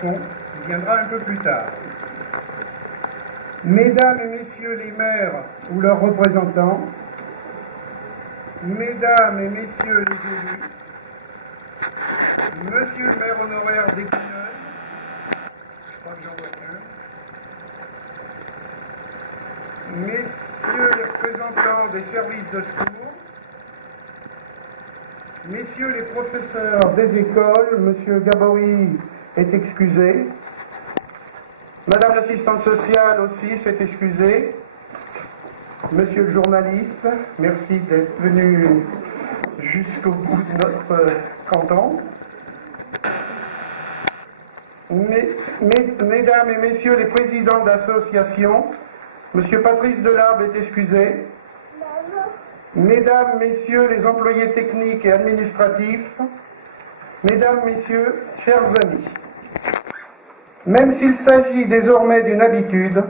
qui viendra un peu plus tard. Mesdames et messieurs les maires ou leurs représentants, mesdames et messieurs les élus, monsieur le maire honoraire d'Épineuil, je crois que j'en vois qu'un, messieurs les représentants des services de secours, messieurs les professeurs des écoles, monsieur Gabory est excusé, madame l'assistante sociale aussi s'est excusée, monsieur le journaliste, merci d'être venu jusqu'au bout de notre canton. Mesdames et messieurs les présidents d'associations, monsieur Patrice Delarbe est excusé. Mesdames, messieurs les employés techniques et administratifs, mesdames, messieurs, chers amis, même s'il s'agit désormais d'une habitude,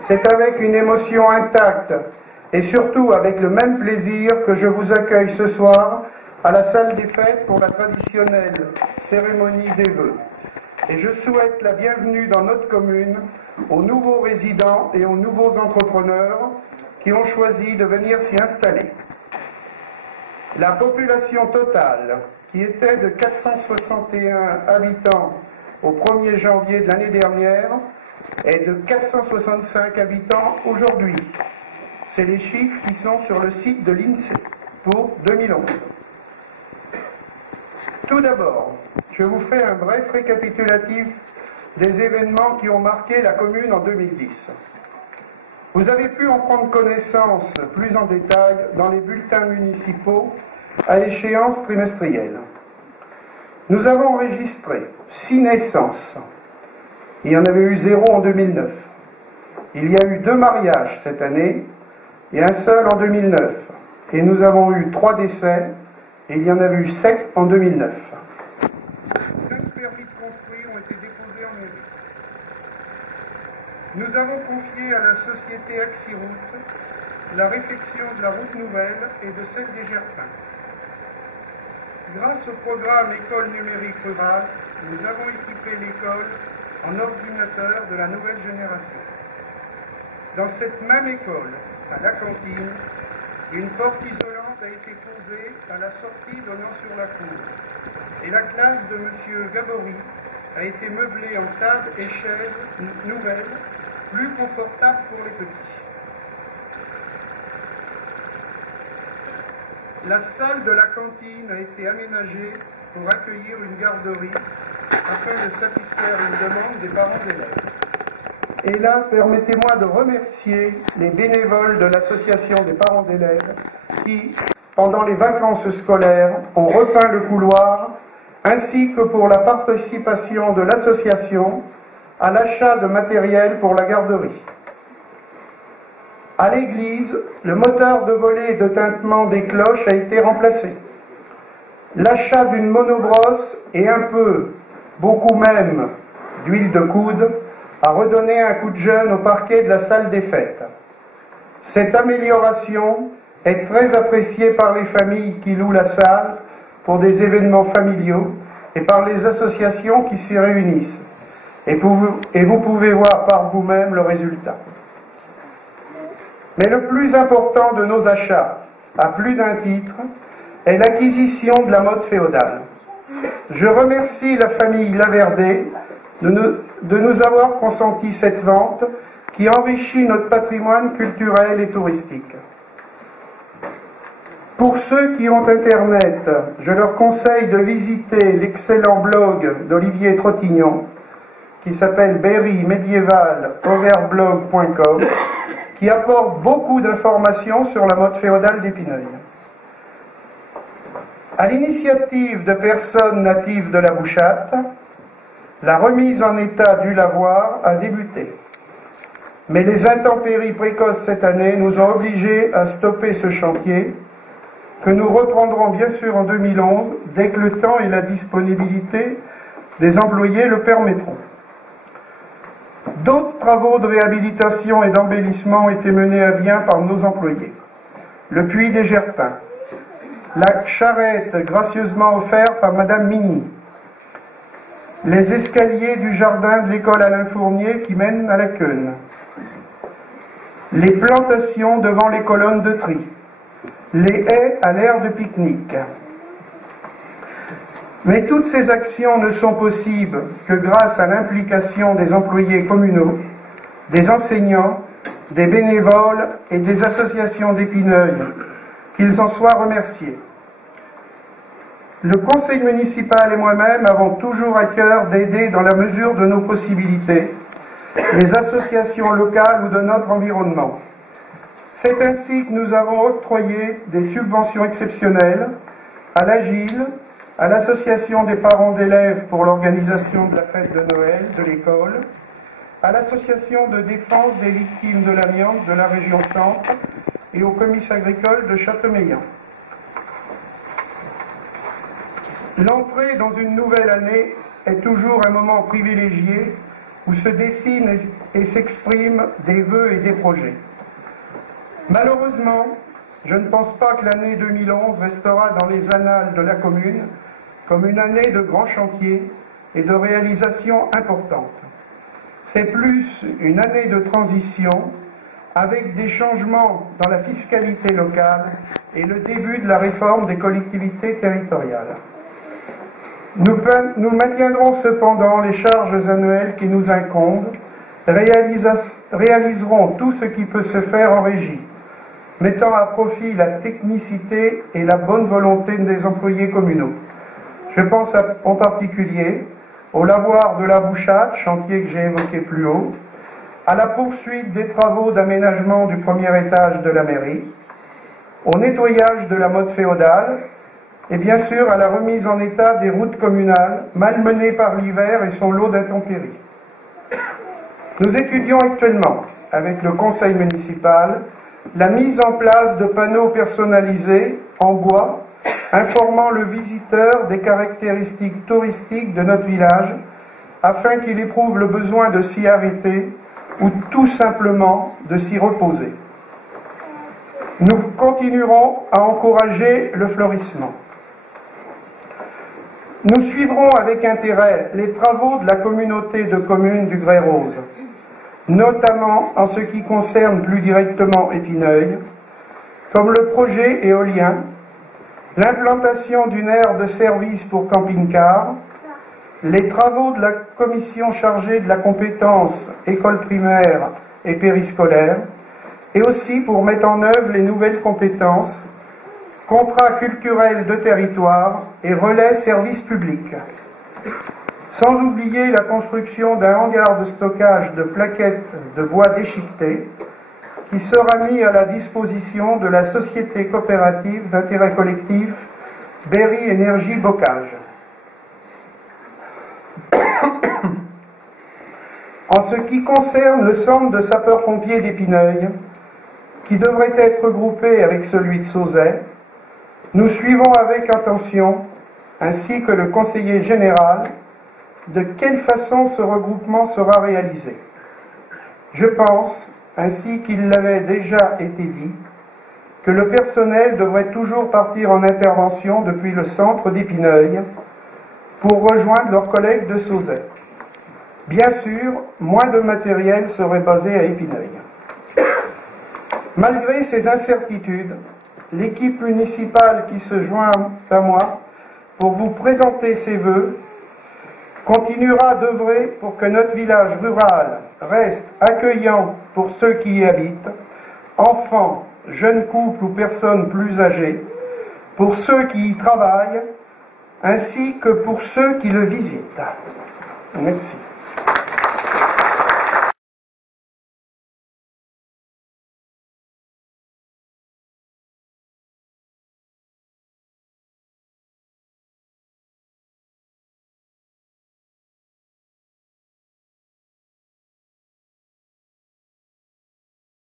c'est avec une émotion intacte et surtout avec le même plaisir que je vous accueille ce soir à la salle des fêtes pour la traditionnelle cérémonie des vœux. Et je souhaite la bienvenue dans notre commune aux nouveaux résidents et aux nouveaux entrepreneurs qui ont choisi de venir s'y installer. La population totale, qui était de 461 habitants au 1er janvier de l'année dernière, est de 465 habitants aujourd'hui. C'est les chiffres qui sont sur le site de l'INSEE pour 2011. Tout d'abord, je vous fais un bref récapitulatif des événements qui ont marqué la commune en 2010. Vous avez pu en prendre connaissance plus en détail dans les bulletins municipaux à échéance trimestrielle. Nous avons enregistré 6 naissances. Il y en avait eu 0 en 2009. Il y a eu 2 mariages cette année et un seul en 2009. Et nous avons eu 3 décès et il y en avait eu 7 en 2009. 5 permis de construire ont été déposés en mairie. Nous avons confié à la société Axiroute la réfection de la route nouvelle et de celle des Gerpins. Grâce au programme École numérique rurale, nous avons équipé l'école en ordinateur de la nouvelle génération. Dans cette même école, à la cantine, une porte isolante a été posée à la sortie donnant sur la cour. Et la classe de M. Gabory a été meublée en table et chaises nouvelles, plus confortables pour les petits. La salle de la cantine a été aménagée pour accueillir une garderie afin de satisfaire une demande des parents d'élèves. Et là, permettez-moi de remercier les bénévoles de l'association des parents d'élèves qui, pendant les vacances scolaires, ont repeint le couloir, ainsi que pour la participation de l'association à l'achat de matériel pour la garderie. À l'église, le moteur de volet et de tintement des cloches a été remplacé. L'achat d'une monobrosse et un peu, beaucoup même, d'huile de coude a redonné un coup de jeune au parquet de la salle des fêtes. Cette amélioration est très appréciée par les familles qui louent la salle pour des événements familiaux et par les associations qui s'y réunissent. Et vous pouvez voir par vous-même le résultat. Mais le plus important de nos achats, à plus d'un titre, est l'acquisition de la motte féodale. Je remercie la famille Laverdé de nous avoir consenti cette vente qui enrichit notre patrimoine culturel et touristique. Pour ceux qui ont Internet, je leur conseille de visiter l'excellent blog d'Olivier Trottignon qui s'appelle berrymédiévaloverblog.com qui apporte beaucoup d'informations sur la motte féodale d'Épineuil. À l'initiative de personnes natives de la Bouchate, la remise en état du lavoir a débuté. Mais les intempéries précoces cette année nous ont obligés à stopper ce chantier, que nous reprendrons bien sûr en 2011, dès que le temps et la disponibilité des employés le permettront. D'autres travaux de réhabilitation et d'embellissement ont été menés à bien par nos employés. Le puits des Gerpins, la charrette gracieusement offerte par Madame Mini, les escaliers du jardin de l'école Alain Fournier qui mènent à la Queune, les plantations devant les colonnes de tri, les haies à l'aire de pique-nique. Mais toutes ces actions ne sont possibles que grâce à l'implication des employés communaux, des enseignants, des bénévoles et des associations d'Épineuil, qu'ils en soient remerciés. Le conseil municipal et moi-même avons toujours à cœur d'aider dans la mesure de nos possibilités les associations locales ou de notre environnement. C'est ainsi que nous avons octroyé des subventions exceptionnelles à l'Agile, à l'association des parents d'élèves pour l'organisation de la fête de Noël de l'école, à l'association de défense des victimes de l'amiante de la région Centre et au comice agricole de Châteaumeillan. L'entrée dans une nouvelle année est toujours un moment privilégié où se dessinent et s'expriment des vœux et des projets. Malheureusement, je ne pense pas que l'année 2011 restera dans les annales de la commune comme une année de grands chantiers et de réalisations importantes. C'est plus une année de transition avec des changements dans la fiscalité locale et le début de la réforme des collectivités territoriales. Nous maintiendrons cependant les charges annuelles qui nous incombent, réaliserons tout ce qui peut se faire en régie, mettant à profit la technicité et la bonne volonté des employés communaux. Je pense en particulier au lavoir de la Bouchade, chantier que j'ai évoqué plus haut, à la poursuite des travaux d'aménagement du premier étage de la mairie, au nettoyage de la motte féodale, et bien sûr à la remise en état des routes communales, malmenées par l'hiver et son lot d'intempéries. Nous étudions actuellement, avec le conseil municipal, la mise en place de panneaux personnalisés en bois, informant le visiteur des caractéristiques touristiques de notre village, afin qu'il éprouve le besoin de s'y arrêter ou tout simplement de s'y reposer. Nous continuerons à encourager le fleurissement. Nous suivrons avec intérêt les travaux de la communauté de communes du Grès-Rose, notamment en ce qui concerne plus directement Épineuil, comme le projet éolien, l'implantation d'une aire de service pour camping-car, les travaux de la commission chargée de la compétence école primaire et périscolaire, et aussi pour mettre en œuvre les nouvelles compétences contrat culturel de territoire et relais service public. Sans oublier la construction d'un hangar de stockage de plaquettes de bois déchiqueté qui sera mis à la disposition de la société coopérative d'intérêt collectif Berry Énergie Bocage. En ce qui concerne le centre de sapeurs-pompiers d'Épineuil, qui devrait être regroupé avec celui de Sauzet, nous suivons avec attention, ainsi que le conseiller général, de quelle façon ce regroupement sera réalisé. Je pense, ainsi qu'il l'avait déjà été dit, que le personnel devrait toujours partir en intervention depuis le centre d'Épineuil pour rejoindre leurs collègues de Sauzet. Bien sûr, moins de matériel serait basé à Épineuil. Malgré ces incertitudes, l'équipe municipale qui se joint à moi pour vous présenter ses vœux continuera d'œuvrer pour que notre village rural reste accueillant pour ceux qui y habitent, enfants, jeunes couples ou personnes plus âgées, pour ceux qui y travaillent, ainsi que pour ceux qui le visitent. Merci.